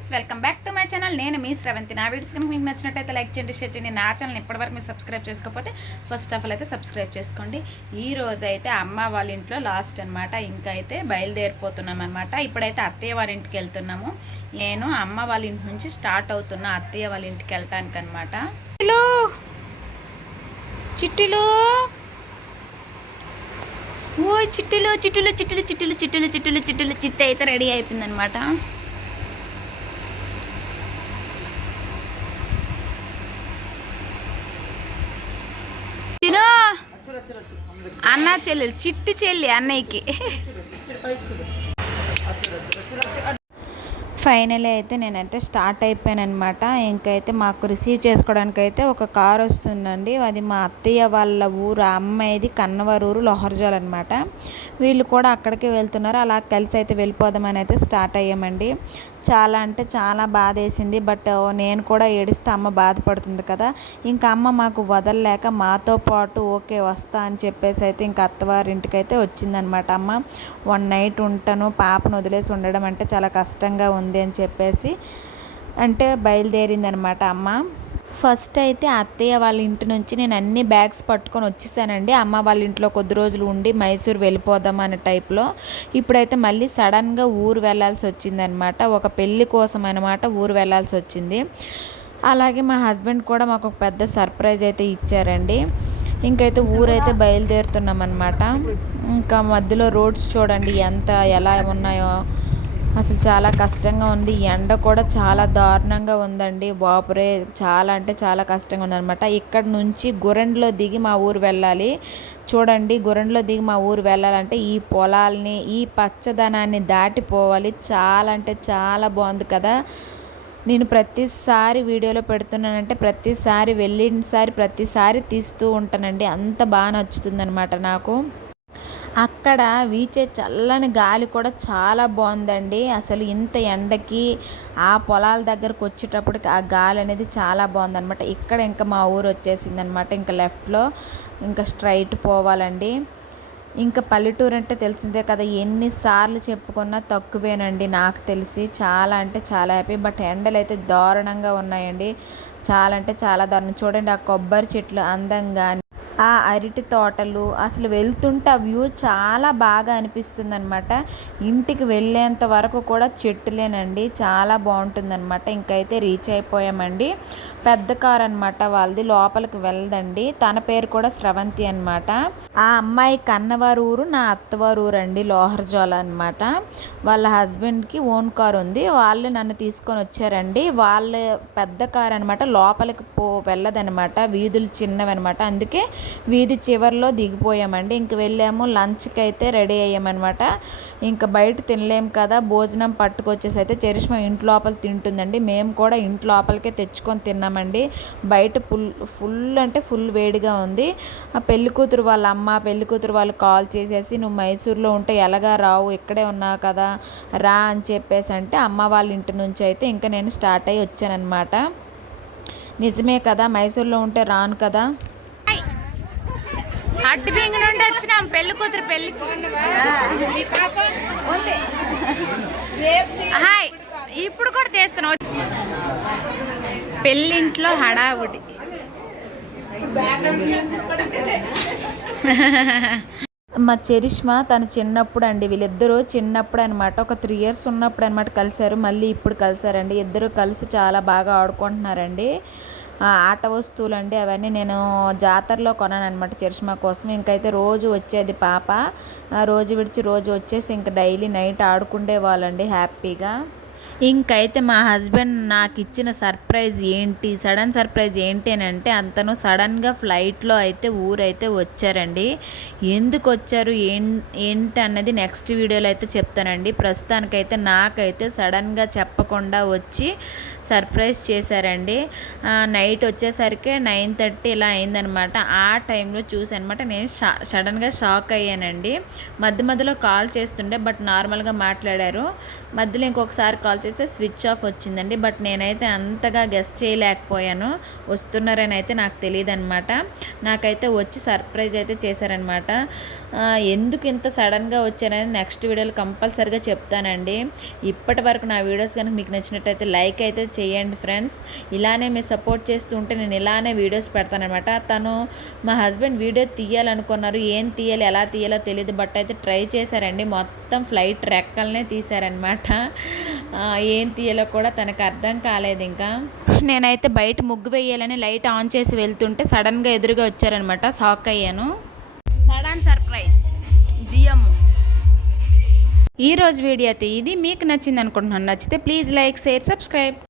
Friends welcome back to my channel. నేను మీ శ్రవంతి నా వీడియోస్ కనుక మీకు నచ్చినట్టయితే లైక్ చేయండి షేర్ చేయండి. నా ఛానల్ ఇప్పటివరకు మీరు సబ్స్క్రైబ్ చేసుకోకపోతే ఫస్ట్ ఆఫ్ ఆల్ అయితే సబ్స్క్రైబ్ చేసుకోండి. ఈ రోజు అయితే అమ్మ వాళ్ళ ఇంట్లో లాస్ట్ అనమాట ఇంకా అయితే బయలుదేరిపోతున్నాం అనమాట ఇప్పుడైతే అత్తయ్య వాళ్ళ ఇంటికి వెళ్తున్నాము. నేను అమ్మ వాళ్ళ ఇంటి నుంచి స్టార్ట్ అవుతున్నా అత్తయ్య వాళ్ళ ఇంటికి వెళ్ళటానికి అనమాట చిట్టిలు! ఓ చిట్టులు చిట్టులు చిట్టులు చిట్టులు చిట్టులు చిట్టులు చిట్టులు చిట్టు అయితే రెడీ అయిపోయిందనమాట తిను అన్న చెల్లెలు చిట్టి చెల్లి అన్నయ్యకి. ఫైనల్ అయితే నేనంటే స్టార్ట్ అయిపోయాను అనమాట ఇంకైతే మాకు రిసీవ్ చేసుకోవడానికి అయితే ఒక కార్ వస్తుందండి. అది మా అత్తయ్య వాళ్ళ ఊరు అమ్మాయిది కన్నవరూరు ఊరు అనమాట వీళ్ళు కూడా అక్కడికే వెళ్తున్నారు. అలా కలిసి అయితే వెళ్ళిపోదామని అయితే స్టార్ట్ అయ్యామండి. చాలా అంటే చాలా బాధేసింది. బట్ నేను కూడా ఏడిస్తే అమ్మ బాధపడుతుంది కదా. ఇంకా అమ్మ మాకు వదలలేక మాతో పాటు ఓకే వస్తా అని చెప్పేసి అయితే ఇంకా అత్తవారింటికి అయితే వచ్చిందనమాట అమ్మ. వన్ నైట్ ఉంటాను పాపను వదిలేసి ఉండడం అంటే చాలా కష్టంగా ఉంది అని చెప్పేసి అంటే బయలుదేరిందనమాట అమ్మ. ఫస్ట్ అయితే అత్తయ్య వాళ్ళ ఇంటి నుంచి నేను అన్ని బ్యాగ్స్ పట్టుకొని వచ్చేసానండి. అమ్మ వాళ్ళ ఇంట్లో కొద్ది రోజులు ఉండి మైసూర్ వెళ్ళిపోదాం అనే టైప్లో. ఇప్పుడైతే మళ్ళీ సడన్గా ఊరు వెళ్ళాల్సి వచ్చిందనమాట. ఒక పెళ్ళి కోసం అనమాట ఊరు వెళ్ళాల్సి వచ్చింది. అలాగే మా హస్బెండ్ కూడా మాకు ఒక పెద్ద సర్ప్రైజ్ అయితే ఇచ్చారండి. ఇంకైతే ఊరైతే బయలుదేరుతున్నాం అనమాట ఇంకా మధ్యలో రోడ్స్ చూడండి ఎంత ఎలా ఉన్నాయో. అసలు చాలా కష్టంగా ఉంది. ఎండ కూడా చాలా దారుణంగా ఉందండి. బాపురే చాలా అంటే చాలా కష్టంగా ఉందనమాట ఇక్కడ నుంచి గురెండ్లో దిగి మా ఊరు వెళ్ళాలి. చూడండి గురెండ్లో దిగి మా ఊరు వెళ్ళాలంటే ఈ పొలాల్ని ఈ పచ్చదనాన్ని దాటిపోవాలి. చాలా అంటే చాలా బాగుంది కదా. నేను ప్రతిసారి వీడియోలో పెడుతున్నానంటే ప్రతిసారి వెళ్ళినసారి ప్రతిసారి తీస్తూ ఉంటానండి. అంత బాగా నచ్చుతుందనమాట నాకు. అక్కడ వీచే చల్లని గాలి కూడా చాలా బాగుందండి. అసలు ఇంత ఎండకి ఆ పొలాల దగ్గరకు వచ్చేటప్పటికి ఆ గాలి అనేది చాలా బాగుందనమాట ఇక్కడ ఇంకా మా ఊరు వచ్చేసింది అనమాట ఇంకా లెఫ్ట్లో ఇంకా స్ట్రైట్ పోవాలండి. ఇంకా పల్లెటూరు అంటే తెలిసిందే కదా ఎన్నిసార్లు చెప్పుకున్నా తక్కువేనండి నాకు తెలిసి. చాలా అంటే చాలా హ్యాపీ బట్ ఎండలు అయితే దారుణంగా ఉన్నాయండి. చాలా అంటే చాలా దారుణం. చూడండి ఆ కొబ్బరి చెట్లు అందంగా ఆ అరటి తోటలు అసలు వెళ్తుంటే ఆ వ్యూ చాలా బాగా అనిపిస్తుంది అనమాట ఇంటికి వెళ్ళేంత వరకు కూడా చెట్టులేనండి. చాలా బాగుంటుంది అనమాట ఇంకైతే రీచ్ అయిపోయామండి. పెద్ద కార్ అనమాట వాళ్ళది. లోపలికి వెళ్ళదండి తన పేరు కూడా స్రవంతి అనమాట ఆ అమ్మాయి కన్నవారు ఊరు నా అత్తవారు ఊరు అండి లోహర్జోల అనమాట వాళ్ళ హస్బెండ్కి ఓన్ కార్ ఉంది. వాళ్ళు నన్ను తీసుకొని వచ్చారండి. వాళ్ళ పెద్ద కార్ అనమాట లోపలికి పో వెళ్ళదనమాట వీధులు చిన్నవి అనమాట అందుకే వీధి చివరిలో దిగిపోయామండి. ఇంక వెళ్ళాము లంచ్కి అయితే రెడీ అయ్యామన్నమాట. ఇంకా బయట తినలేం కదా భోజనం పట్టుకొచ్చేసి అయితే చరిష్మ ఇంటి లోపల తింటుందండి. మేము కూడా ఇంటి లోపలికే తెచ్చుకొని తిన్నామండి. బయట ఫుల్ ఫుల్ అంటే ఫుల్ వేడిగా ఉంది. ఆ పెళ్ళి కూతురు వాళ్ళ అమ్మ పెళ్ళి కూతురు వాళ్ళు కాల్ చేసేసి నువ్వు మైసూర్లో ఉంటే ఎలాగా రావు ఇక్కడే ఉన్నావు కదా రా అని చెప్పేసి అంటే అమ్మ వాళ్ళ ఇంటి నుంచి అయితే ఇంకా నేను స్టార్ట్ అయ్యి వచ్చానమాట నిజమే కదా మైసూర్లో ఉంటే రాను కదా? అడ్డు బింగ నుండి వచ్చినాం. పెళ్ళి కూతురు పెళ్ళికి హాయ్. ఇప్పుడు కూడా తీస్తున్నాం పెళ్ళింట్లో హడావుడి. మా చెరిష్మా తను చిన్నప్పుడు అండి వీళ్ళిద్దరూ చిన్నప్పుడు అనమాట ఒక త్రీ ఇయర్స్ ఉన్నప్పుడు అనమాట కలిశారు. మళ్ళీ ఇప్పుడు కలిశారండి. ఇద్దరు కలిసి చాలా బాగా ఆడుకుంటున్నారండి. ఆట వస్తువులు అండి అవన్నీ నేను జాతరలో కొనాను అనమాట చరిష్మా కోసం. ఇంకైతే రోజు వచ్చేది పాప. రోజు విడిచి రోజు వచ్చేసి ఇంక డైలీ నైట్ ఆడుకుండే వాళ్ళండి హ్యాపీగా. ఇంకైతే మా హస్బెండ్ నాకు ఇచ్చిన సర్ప్రైజ్ ఏంటి? సడన్ సర్ప్రైజ్ ఏంటి అని అంటే అంతను సడన్గా ఫ్లైట్లో అయితే ఊరైతే వచ్చారండి. ఎందుకు వచ్చారు ఏం ఏంటి అన్నది నెక్స్ట్ వీడియోలో అయితే చెప్తానండి. ప్రస్తుతానికైతే నాకైతే సడన్గా చెప్పకుండా వచ్చి సర్ప్రైజ్ చేశారండి. నైట్ వచ్చేసరికి నైన్ థర్టీ ఇలా అయిందనమాట. ఆ టైంలో చూసానమాట నేను షా సడన్గా షాక్ అయ్యానండి. మధ్య మధ్యలో కాల్ చేస్తుండే బట్ నార్మల్గా మాట్లాడారు. మధ్యలో ఇంకొకసారి కాల్ కాల్ వచ్చేస్తే స్విచ్ ఆఫ్ వచ్చిందండి. బట్ నేనైతే అంతగా గెస్ట్ చేయలేకపోయాను. వస్తున్నారని అయితే నాకు తెలియదు అనమాట నాకైతే వచ్చి సర్ప్రైజ్ అయితే చేశారనమాట. ఎందుకు ఇంత సడన్గా వచ్చారని నెక్స్ట్ వీడియోలో కంపల్సరిగా చెప్తానండి. ఇప్పటి వరకు నా వీడియోస్ కనుక మీకు నచ్చినట్టయితే లైక్ అయితే చేయండి ఫ్రెండ్స్. ఇలానే మీరు సపోర్ట్ చేస్తూ ఉంటే నేను ఇలానే వీడియోస్ పెడతానమాట తను మా హస్బెండ్ వీడియో తీయాలనుకున్నారు. ఏం తీయాలి ఎలా తీయాలో తెలియదు బట్ అయితే ట్రై చేశారండి. మొత్తం ఫ్లైట్ రెక్కలనే తీశారనమాట ఆ, ఏం తీయాలో కూడా తనకు అర్థం కాలేదు ఇంకా. నేనైతే బయట ముగ్గు వేయాలని లైట్ ఆన్ చేసి వెళ్తుంటే సడన్గా ఎదురుగా వచ్చారనమాట షాక్ అయ్యాను. Sudden surprise. జిఎం. ఈ రోజు వీడియో అయితే ఇది. మీకు నచ్చింది అనుకుంటున్నాను నచ్చితే ప్లీజ్ లైక్ షేర్ సబ్స్క్రైబ్.